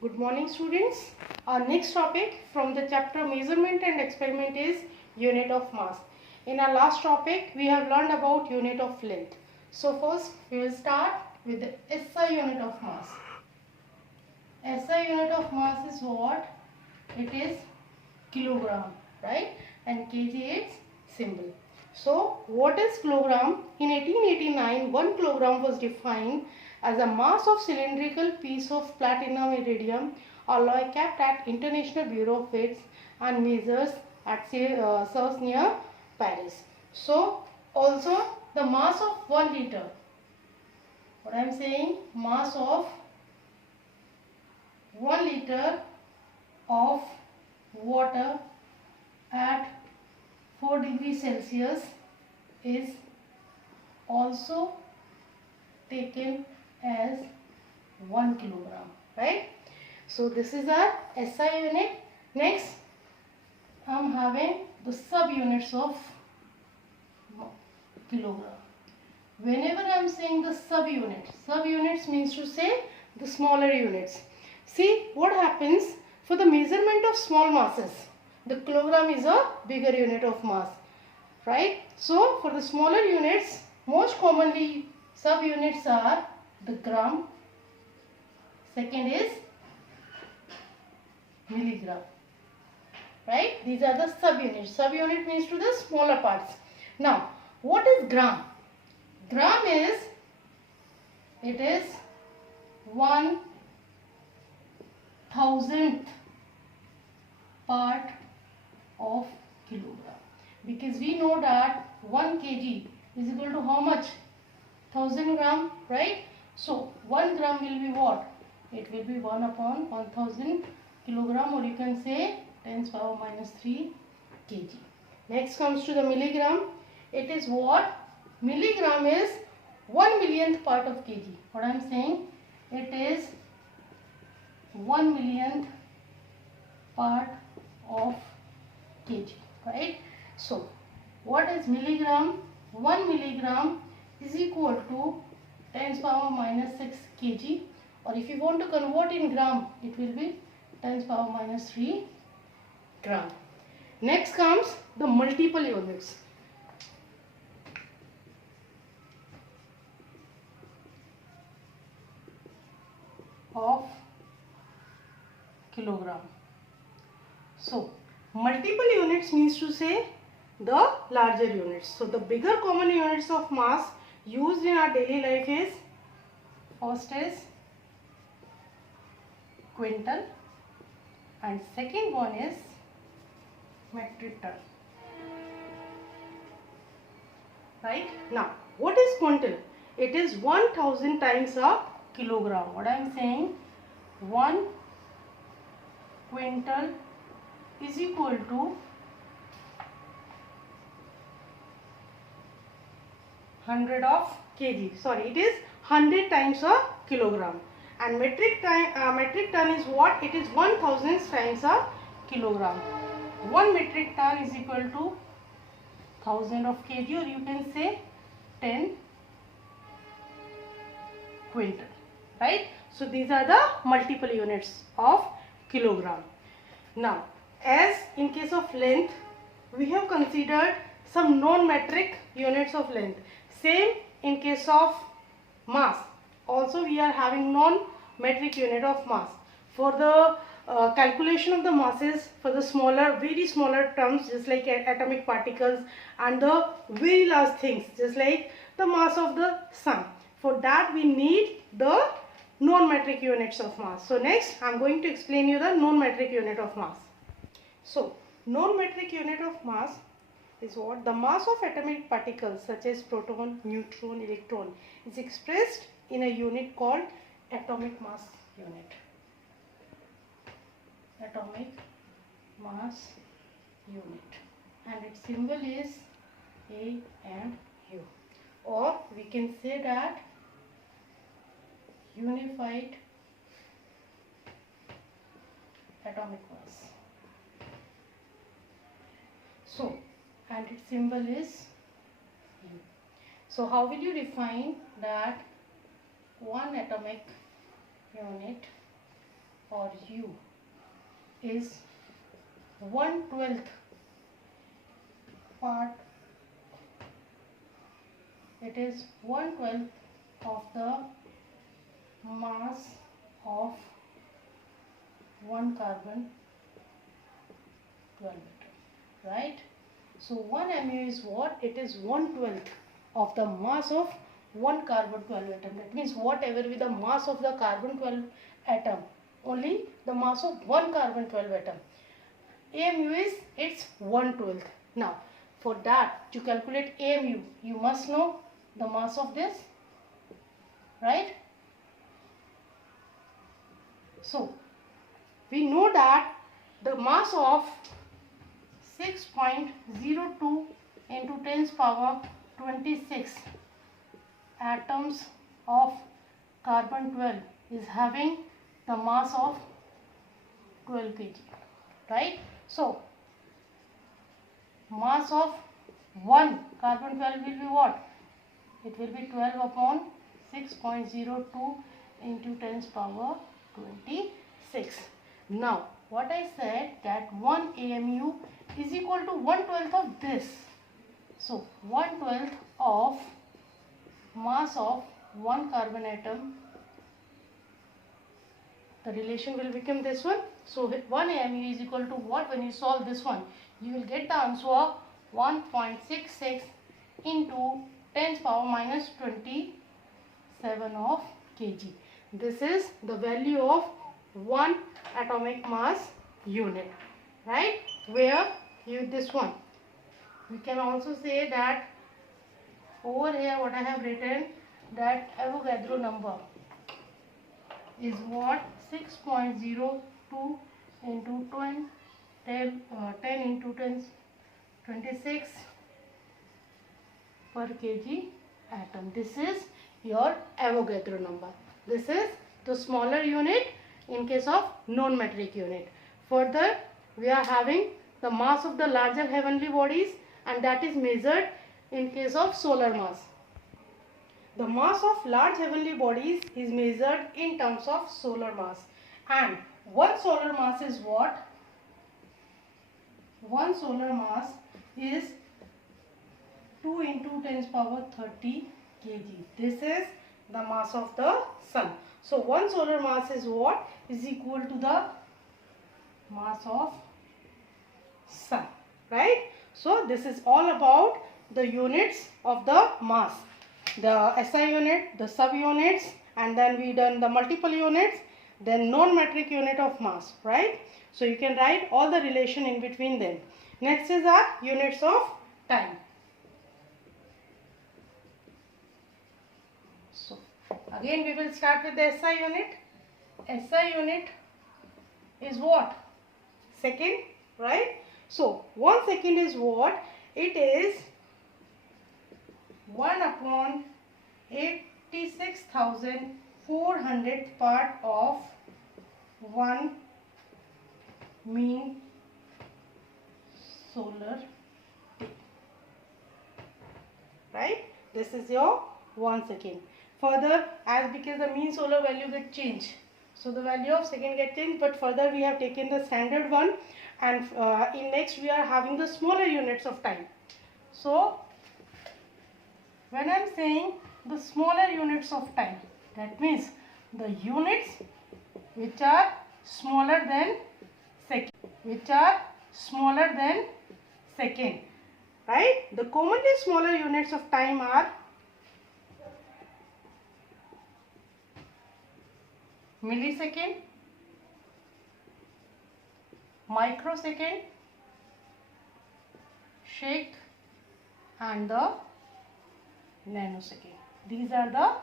Good morning students. Our next topic from the chapter measurement and experiment is unit of mass. In our last topic we have learned about unit of length. So first we will start with the SI unit of mass. SI unit of mass is what? It is kilogram, right? And kg is symbol. So what is kilogram? In 1889 1 kilogram was defined as a mass of cylindrical piece of platinum iridium alloy kept at International Bureau of Weights and Measures at South near Paris. So also the mass of 1 liter. What I am saying, mass of 1 liter of water at 4 degrees Celsius is also taken as 1 kilogram, right? So this is our SI unit. Next I am having the sub units of kilogram. Whenever I am saying the sub units means to say the smaller units. See what happens for the measurement of small masses. The kilogram is a bigger unit of mass, right? So for the smaller units, most commonly sub units are the gram, second is milligram, right? These are the sub units. Sub unit means to the smaller parts. Now what is gram? Gram is, it is 1,000th part of kilogram, because we know that 1 kg is equal to how much? 1000 gram, right? So 1 gram will be what? It will be 1 upon 1000 kilogram, or you can say 10 power minus 3 kg. Next comes to the milligram. It is what? Milligram is 1 millionth part of kg. What I am saying? It is 1 millionth part of kg, right? So what is milligram? 1 milligram is equal to 10 power minus 6 kg, or if you want to convert in gram, it will be 10 power minus 3 gram. Next comes the multiple units. Of kilogram. So multiple units means to say the larger units. So the bigger common units of mass used in our daily life is, first is quintal and second one is metric ton. Right? Now what is quintal? It is 1000 times a kilogram. What I am saying, 1 quintal is equal to 100 of kg. Sorry, it is 100 times a kilogram. And metric ton is what? It is 1000 times a kilogram. 1 metric ton is equal to 1000 of kg, or you can say 10 quintal, right? So these are the multiple units of kilogram. Now as in case of length, we have considered some non-metric units of length. Same in case of mass, also we are having non-metric unit of mass. For the calculation of the masses, for the smaller, very smaller terms, just like atomic particles, and the very large things, just like the mass of the sun, for that we need the non-metric units of mass. So next I am going to explain you the non-metric unit of mass. So non-metric unit of mass is what? The mass of atomic particles such as proton, neutron, electron is expressed in a unit called atomic mass unit. Atomic mass unit, and its symbol is A and U, or we can say that unified atomic mass. So and its symbol is U. So how will you define that one atomic unit or U is 1/12 part, it is 1/12 of the mass of one carbon 12 atom, right? So 1 mu is what? It is 1/12 of the mass of one carbon 12 atom. That means whatever be the mass of the carbon 12 atom, only the mass of one carbon 12 atom. AMU is its 1/12. Now for that, to calculate AMU, you must know the mass of this, right? So we know that the mass of 6.02 into 10 power 26 atoms of carbon 12 is having the mass of 12 kg, right? So mass of one carbon 12 will be what? It will be 12 upon 6.02 into 10 power 26. Now what I said, that 1 AMU is equal to 1/12 of this. So 1/12 of mass of one carbon atom, the relation will become this one. So 1 AMU is equal to what? When you solve this one, you will get the answer 1.66 into 10 power minus 27 of kg. This is the value of one atomic mass unit, right? Where you this one, we can also say that over here what I have written, that Avogadro number is what? 6.02 into 10 into 10 26 per kg atom. This is your Avogadro number. This is the smaller unit in case of non-metric unit. Further, we are having the mass of the larger heavenly bodies, and that is measured in case of solar mass. The mass of large heavenly bodies is measured in terms of solar mass, and one solar mass is what? One solar mass is 2 into 10 power 30 kg. This is the mass of the sun. So one solar mass is what? Is equal to the mass of sun, right? So this is all about the units of the mass, the SI unit, the sub units, and then we done the multiple units, then non-metric unit of mass, right? So you can write all the relation in between them. Next is our units of time. So again we will start with the SI unit. SI unit is what? Second, right? So 1 second is what? It is 1 upon 86,400 part of 1 mean solar day, right? This is your 1 second. Further, as because the mean solar value get changed, so the value of second get changed, but further we have taken the standard one, and in next we are having the smaller units of time. So when I am saying the smaller units of time, that means the units which are smaller than second, right? The commonly smaller units of time are millisecond, microsecond, shake, and the nanosecond. These are the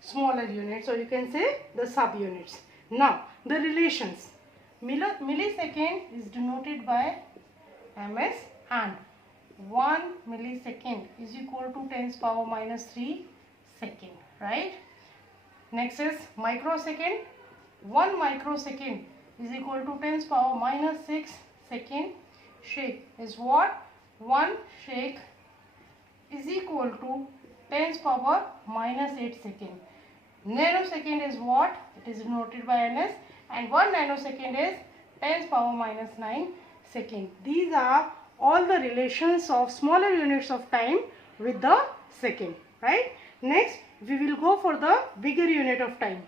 smaller units, or you can say the sub units. Now the relations. Millisecond is denoted by ms, and 1 millisecond is equal to 10 power minus 3 second, right? Next is microsecond. 1 microsecond is equal to 10 power minus 6 second. Shake is what? 1 shake is equal to 10 power minus 8 second. Nanosecond is what? It is denoted by ns, and 1 nanosecond is 10 power minus 9 second. These are all the relations of smaller units of time with the second, right? Next, we will go for the bigger unit of time.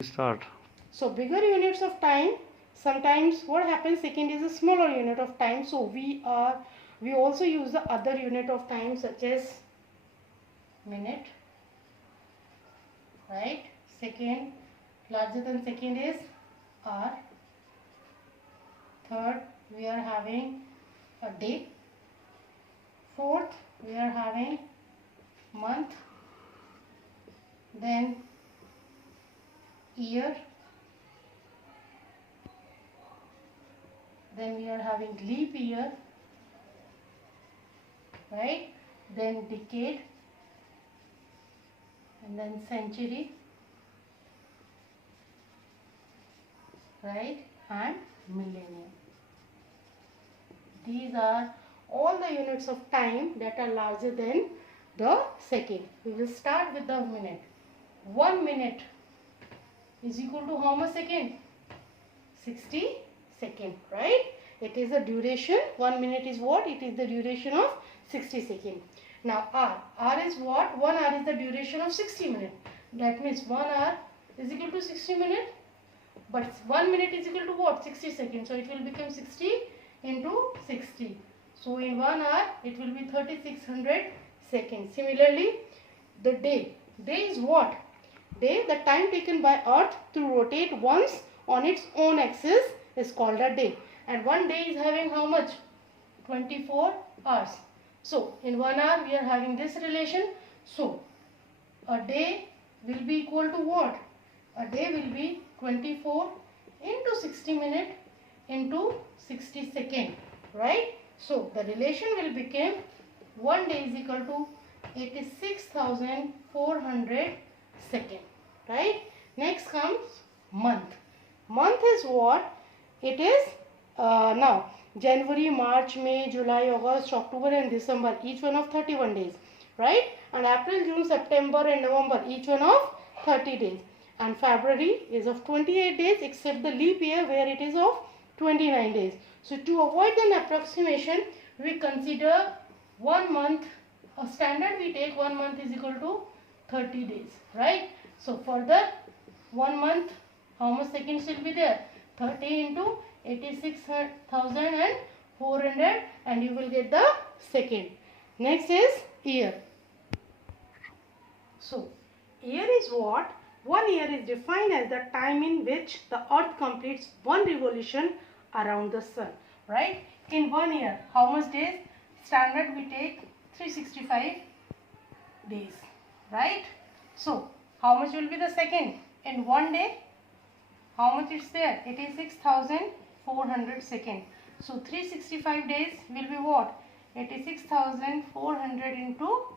Start. So, bigger units of time, sometimes what happens, second is a smaller unit of time. So, we also use the other unit of time such as minute, right? Second, larger than second is hour. Third, we are having a day. Fourth, we are having month. Then year. Then we are having leap year, right? Then decade, and then century, right? And millennium. These are all the units of time that are larger than the second. We will start with the minute. 1 minute is equal to how much second? 60 second, right? It is the duration. 1 minute is what? It is the duration of 60 second. Now hour. Hour is what? 1 hour is the duration of 60 minutes. That means 1 hour is equal to 60 minutes. But 1 minute is equal to what? 60 seconds. So it will become 60 into 60. So in 1 hour it will be 3600 seconds. Similarly, the day. Day is what? Day, the time taken by Earth to rotate once on its own axis is called a day. And 1 day is having how much? 24 hours. So in 1 hour we are having this relation. So a day will be equal to what? A day will be 24 into 60 minutes into 60 seconds, right? So the relation will become 1 day is equal to 86,400 seconds, right? Next comes month. Month is what? It is now January, March, May, July, August, October and December, each one of 31 days, right? And April, June, September and November, each one of 30 days. And February is of 28 days except the leap year where it is of 29 days. So to avoid an approximation, we consider 1 month, a standard we take 1 month is equal to 30 days, right? So further 1 month, how much seconds will be there? 30 into 86,400 and you will get the second. Next is year. So year is what? 1 year is defined as the time in which the earth completes 1 revolution around the sun, right? In 1 year, how much days? Standard we take 365 days, right? So how much will be the second? In 1 day, how much is there? 86,400 seconds. So 365 days will be what? 86,400 into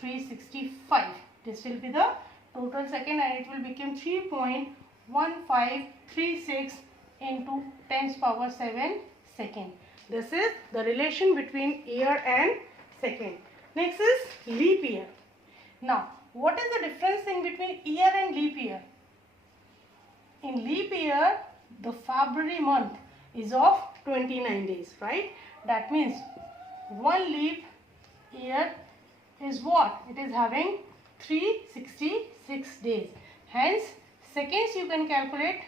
365. This will be the total second and it will become 3.1536 into 10 power 7 second. This is the relation between year and second. Next is leap year. Now, what is the difference in between year and leap year? In leap year, the February month is of 29 days, right? That means 1 leap year is what? It is having 366 days. Hence, seconds you can calculate.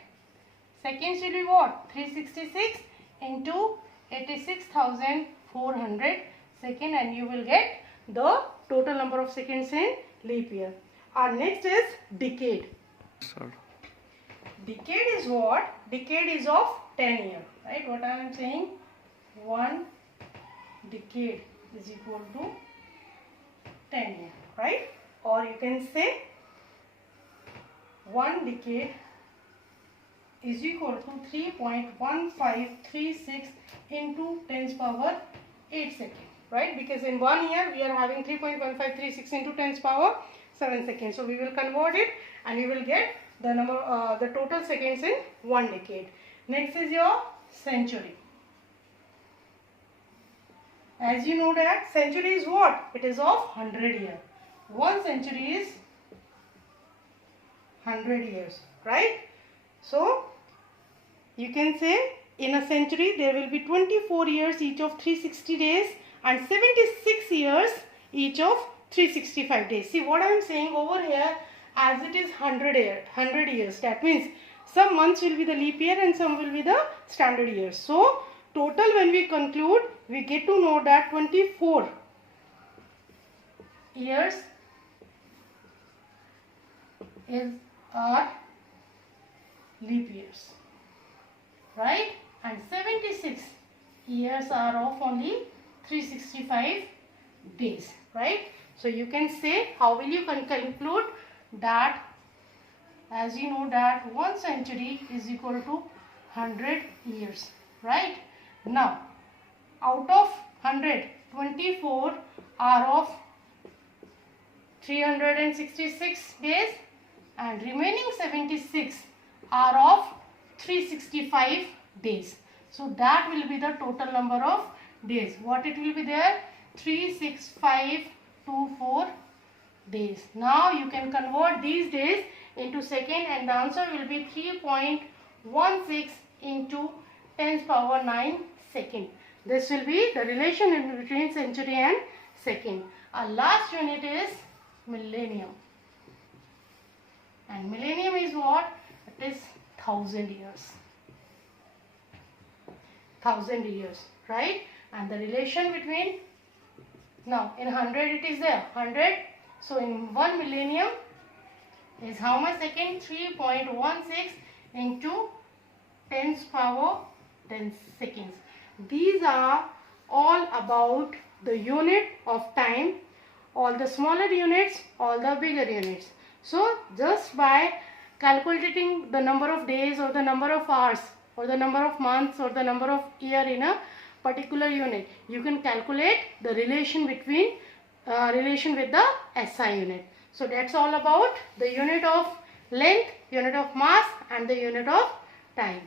Seconds will be what? 366 into 86,400 second and you will get the total number of seconds in leap year. Our next is decade. Start. Decade is what? Decade is of 10 years, right? What I am saying? 1 decade is equal to 10 years, right? Or you can say 1 decade is equal to 3.1536 into 10 power 8 seconds, right? Because in 1 year we are having 3.1536 into 10 power 7 seconds. So we will convert it and you will get the number, the total seconds in 1 decade. Next is your century. As you know that century is what? It is of 100 years. 1 century is 100 years, right? So you can say in a century there will be 24 years each of 360 days and 76 years each of 365 days. See what I am saying over here, as it is 100 years. That means some months will be the leap year and some will be the standard years. So total when we conclude, we get to know that 24 years are leap years, right? And 76 years are of only 365 days, right? So you can say, how will you conclude that, as you know that 1 century is equal to 100 years, right? Now, out of 100, 24 are of 366 days and remaining 76 are of 365 days. So that will be the total number of days. What it will be there? 36524 days. Now you can convert these days into second and the answer will be 3.16 into 10 power 9 second. This will be the relation in between century and second. Our last unit is millennium. And millennium is what? It is 1000 years. 1000 years, right? And the relation between, now in 100 it is there, 100. So in 1 millennium is how much second? 3.16 into 10 power 10 seconds. These are all about the unit of time, all the smaller units, all the bigger units. So just by calculating the number of days or the number of hours or the number of months or the number of year in a particular unit, you can calculate the relation between relation with the SI unit. So that's all about the unit of length, unit of mass and the unit of time.